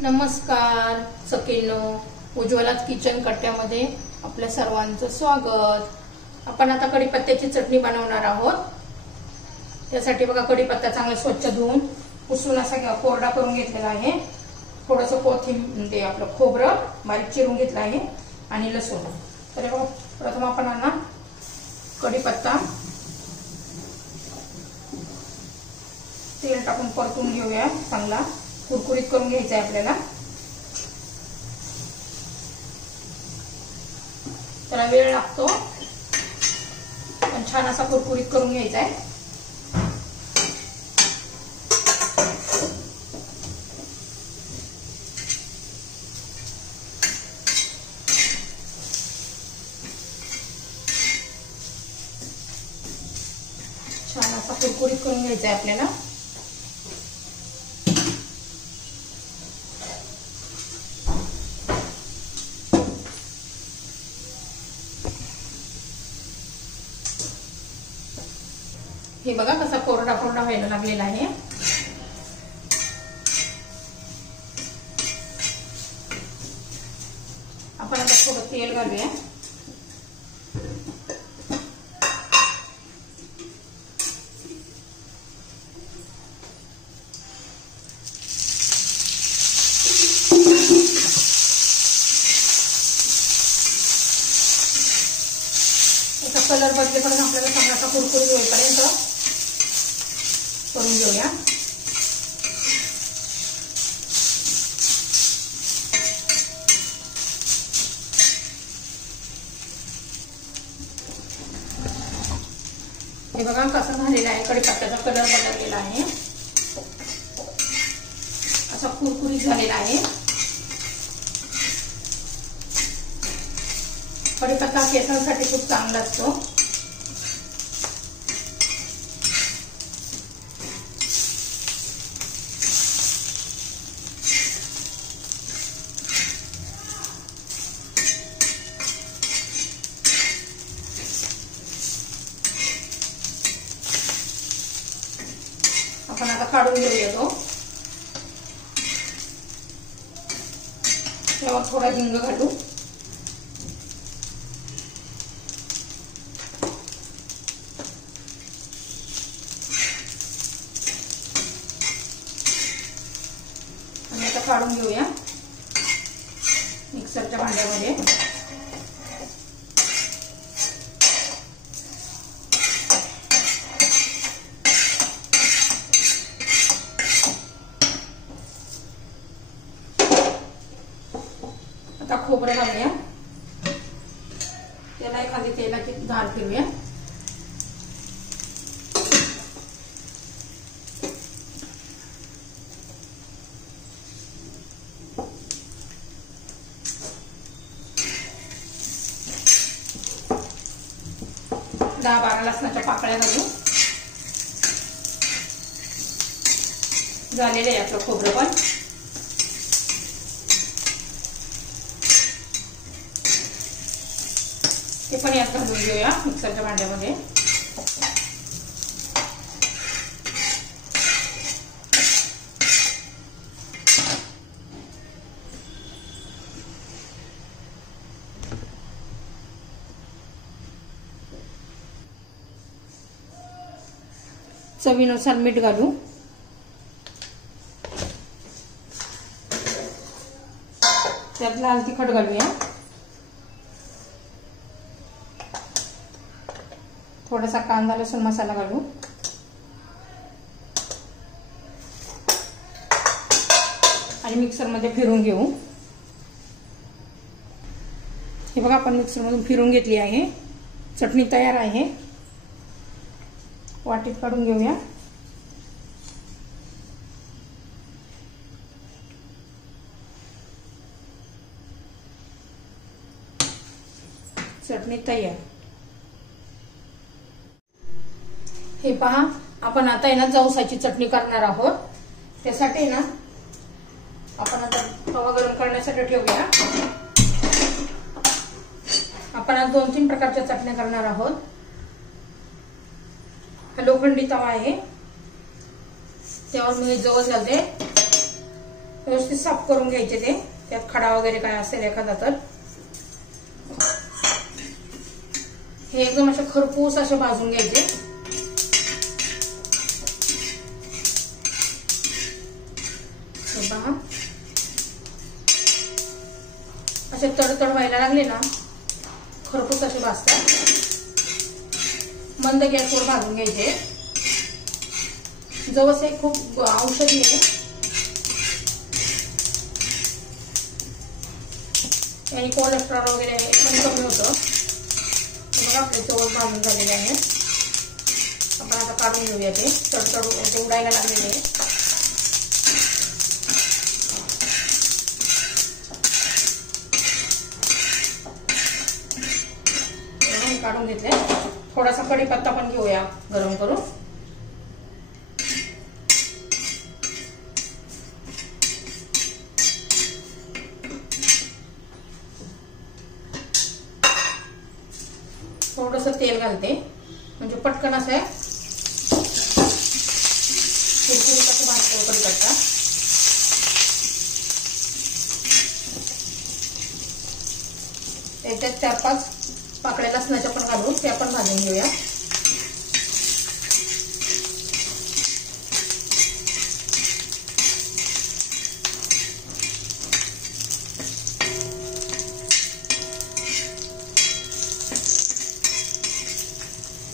नमस्कार सखींनो, उज्ज्वलाच किचन कट्ट्यामध्ये आपल्या सर्वांचं स्वागत। आपण आता कढीपत्त्याची चटणी बनवणार आहोत। त्यासाठी बघा कढीपत्ता चांगला स्वच्छ धुवून पुसून असा कोरडा करून घेतलेला आहे। थोडंसं कोथिंबीर आपलं खोबरं बारीक चिरून घेतलं आहे आणि लसूण। तर बघा प्रथम आपण ना कढीपत्ता तेल टाकून परतून घेऊया। चांगला कुरकुरीत करून घ्यायचा आहे आपल्याला। त्याला वेळ लागतो पण छान असा कुरकुरीत करून घ्यायचा आहे। छान असा कुरकुरीत करून घ्यायचा आहे आपल्याला। हे बघा कसा कोरडा कोरडा व्हायला लागलेला आहे। आपण आता थोडं तेल घालूया। याचा कलर बदलेपर्यंत आपल्याला चांगला कुरकुरीत होईपर्यंत करून घेऊया। हे बघा कसं झालेलं आहे, कढीपत्त्याचा कलर बदललेला आहे, असा कुरकुरीत झालेला आहे। कढीपत्ता केसांसाठी खूप चांगला असतो। आपण आता काढून घेऊया तो। त्यावर थोडा हिंग घालू। आणि आता काढून घेऊया मिक्सरच्या भांड्यामध्ये। आता खोबरं घालूया। त्याला एखादी तेलाची धार फिरूया। दहा 12 लसणाच्या पाकळ्या घालू। झालेलं आहे आपलं खोबरं पण। ते पण यात घालून घेऊया मिक्सरच्या भांड्यामध्ये। चवीनुसार मीठ घालू। त्यात लाल तिखट घालूया। थोडासा कांदा लसूण मसाला घालू। आणि मिक्सर मध्ये फिरून घेऊ। हे बघा आपण मिक्सर मधून फिरून घेतली आहे। चटणी तयार आहे। वाटीत काढून घेऊया। चटणी तयार। हे पहा आपण आता ना जवसाची चटणी करणार आहोत। त्यासाठी ना आपण आता तवा गरम करण्यासाठी ठेवूया। आपण आज 2-3 प्रकारच्या चटण्या करणार आहोत। हा लोखंडी तवा आहे, त्यावर मी जवस घालते। व्यवस्थित साफ करून घ्यायचे ते, त्यात खडा वगैरे काय असेल एखादा तर. हे एकदम असे खरपूस असे भाजून घ्यायचे. पहा असे तडतड व्हायला लागले ना, खरपूस असे भाजतात. मंद गॅसवर भाजून घ्यायचे. जवस हे खूप औषधी आहे, आणि कोलेस्ट्रॉल वगैरे पण कमी होतं. बघा आपले जवस भाजून झालेले आहे. आपण आता काढून घेऊया. ते तडतड उडायला लागलेले आहे. काढून घेतले. थोडासा कढीपत्ता पण घेऊया गरम करून. थोडंसं तेल घालते म्हणजे पटकन असं आहे कुरकुरीत असं भाजतो कढीपत्ता. त्याच्यात 4-5 पाकळ्या लसणाच्या पण घालून त्या पण भाजून घेऊया.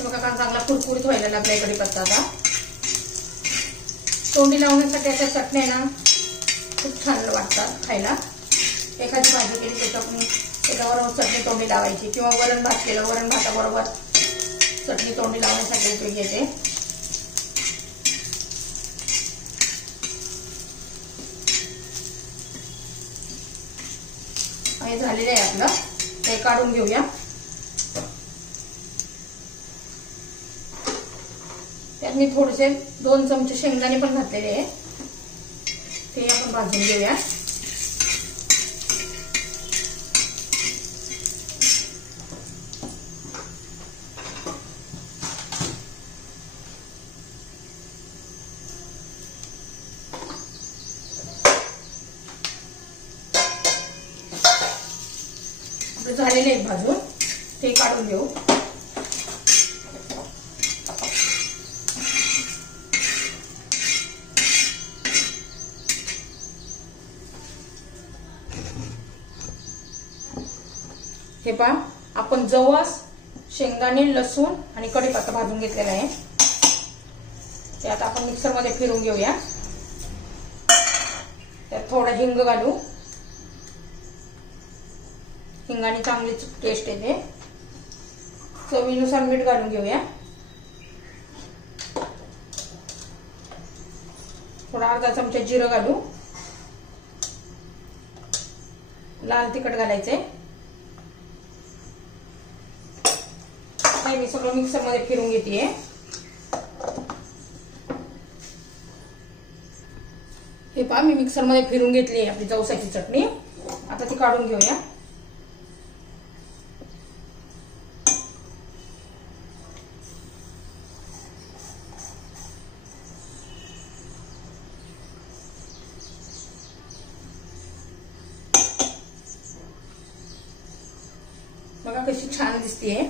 बघा चांगला कुरकुरीत व्हायला लागलाय कढीपत्ता. आता तोंडी लावण्यासाठी अशा चटण्या ना खूप छान वाटतात खायला. एखादी भाजी केली त्याच्याबरोबर चटणी तोंडी लावायची, किंवा वरण भात केलं, वरण भाताबरोबर चटणी तोंडी लावण्यासाठी उपयोगी येते. हे झालेलं आहे आपलं. ते काढून घेऊया. त्यात मी थोडेसे 2 चमचे शेंगदाणे पण घातलेले आहे, ते आपण भाजून घेऊया. झालेले आहेत भाजून, ते काढून घेऊ. हे पहा आपण जवस, शेंगदाणे, लसूण आणि कढीपत्ता भाजून घेतलेला आहे. ते आता आपण मिक्सर मध्ये फिरून घेऊया. त्यात थोडा हिंग घालू. हिंगाने चांगली टेस्ट येते. चवीनुसार मीठ घालून घेऊया. थोडा अर्धा चमचा जिरं घालू. लाल तिखट घालायचे. मी सगळं मिक्सर मध्ये फिरून घेते. हे पहा मी मिक्सर मध्ये फिरून घेतली आहे आपली जवसाची चटणी. आता ती काढून घेऊया. बघा कशी छान दिसतेय.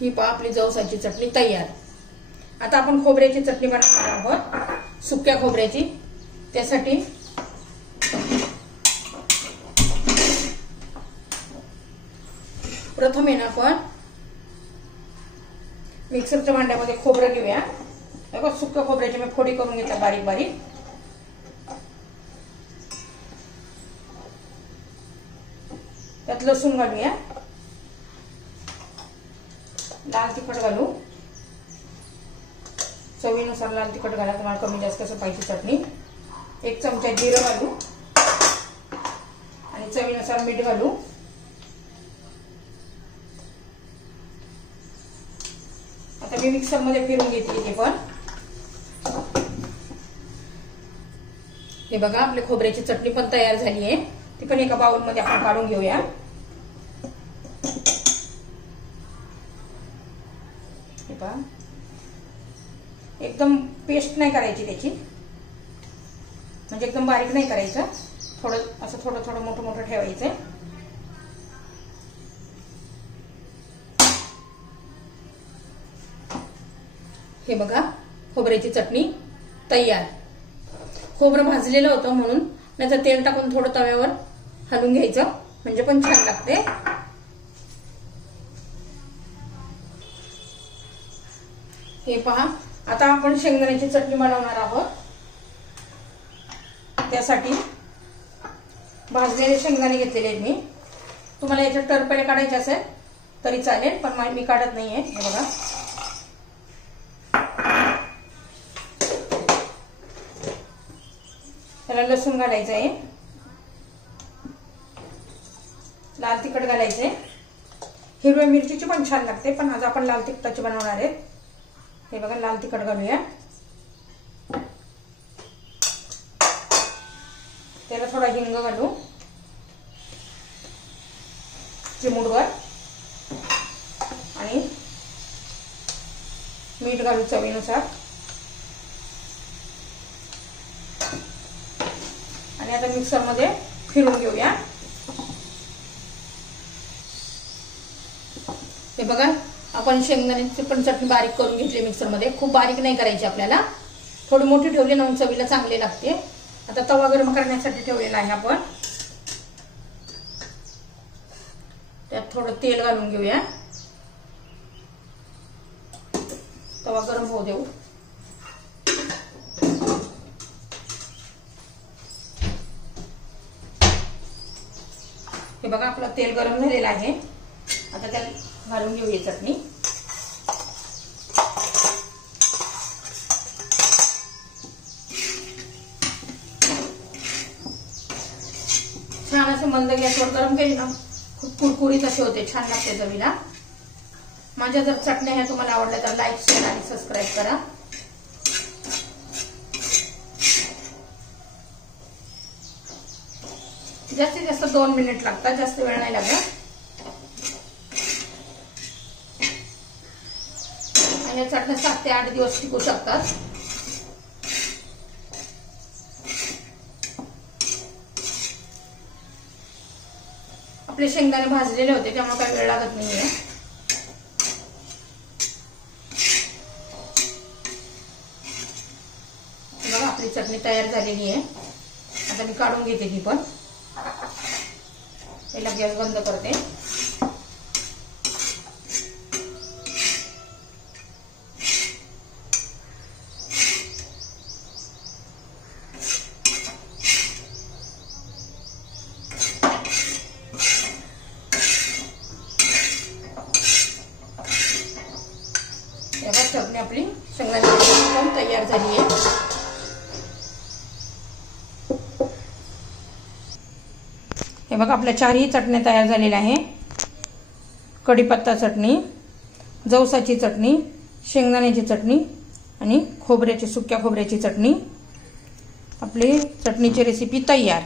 ही पहा आपली जवसाची चटणी तयार. आता आपण खोबऱ्याची चटणी बनवणार आहोत, सुक्या खोबऱ्याची. त्यासाठी प्रथम आहे ना आपण मिक्सरच्या भांड्यामध्ये खोबरं घेऊया. बघा सुक्या खोबऱ्याची मी फोडी करून घेतल्या बारीक बारीक. त्यात लसूण घालूया. लाल तिखट घालू. चवीनुसार लाल तिखट घाला, तुम्हाला कमी जास्त कसं पाहिजे चटणी. 1 चमचा जिरं घालू आणि चवीनुसार मीठ घालू. आता मी मिक्सर मध्ये फिरून घेतली ते पण. हे बघा आपली खोबऱ्याची चटणी पण तयार झाली आहे. ती पण एका बाउल मध्ये आपण काढून घेऊया. एकदम पेस्ट नाही करायची त्याची, म्हणजे एकदम बारीक नाही करायचं, थोडं असं थोडं थोडं मोठं मोठं ठेवायचं. हे बघा खोबऱ्याची चटणी तयार. खोबरं भाजलेलं होतं म्हणून, नाहीतर तेल टाकून थोडं तव्यावर हलवून घ्यायचं म्हणजे पण छान लागते. हे पहा, आता आपण शेंगदाण्याची चटणी बनवणार आहोत. त्यासाठी भाजलेले शेंगदाणे घेतलेले आहेत मी. तुम्हाला याच्यात टरफले काढायचे असेल तरी चालेल, पण मी काढत नाहीये. हे बघा, त्याला लसूण घालायचं आहे, लाल तिखट घालायचंय. हिरव्या मिरचीची पण छान लागते, पण आज आपण लाल तिखटाची बनवणार आहेत. हे बघा, लाल तिखट घालूया. त्याला थोडा हिंग घालू, चिमूटभर, आणि मीठ घालू चवीनुसार. आणि आता मिक्सर मध्ये फिरून घेऊया. हे बघा, आपण शेंगदाण्याची पण चटणी बारीक करून घेतली मिक्सर मध्ये. खूप बारीक नाही करायची आपल्याला, थोडी मोठी ठेवली ना चवीला चांगली लागते. आता तवा गरम करण्यासाठी ठेवलेला आहे आपण. त्यात थोडं तेल घालून घेऊया. तवा गरम होऊ देऊ. हे बघा, आपलं तेल गरम झालेलं आहे. आता त्यात घालून घेऊया चटणी. छान असं मंद गॅसवर गरम केली ना, खूप कुरकुरीत असे होते, छान लागते चवीला. माझ्या जर चटण्या ह्या तुम्हाला आवडल्या तर लाईक, शेअर आणि सबस्क्राईब करा. जास्तीत जास्त 2 मिनिट लागतात, जास्त वेळ नाही लागत. आणि या चटण्या 7 ते 8 दिवस टिकू शकतात. आपले शेंगदाणे भाजलेले होते त्यामुळे काही वेळ लागत नाहीये. बघा, आपली चटणी तयार झालेली आहे. आता मी काढून घेते ती पण. पहिला गॅस बंद करते. चटणी आपली शेंगदाण्याची तयार झाली आहे. हे बघा, आपल्या 4ही चटण्या तयार झालेल्या आहे. कढीपत्ता चटणी, जवसाची चटणी, शेंगदाण्याची चटणी आणि सुक्या खोबऱ्याची चटणी. आपली चटणीची रेसिपी तयार.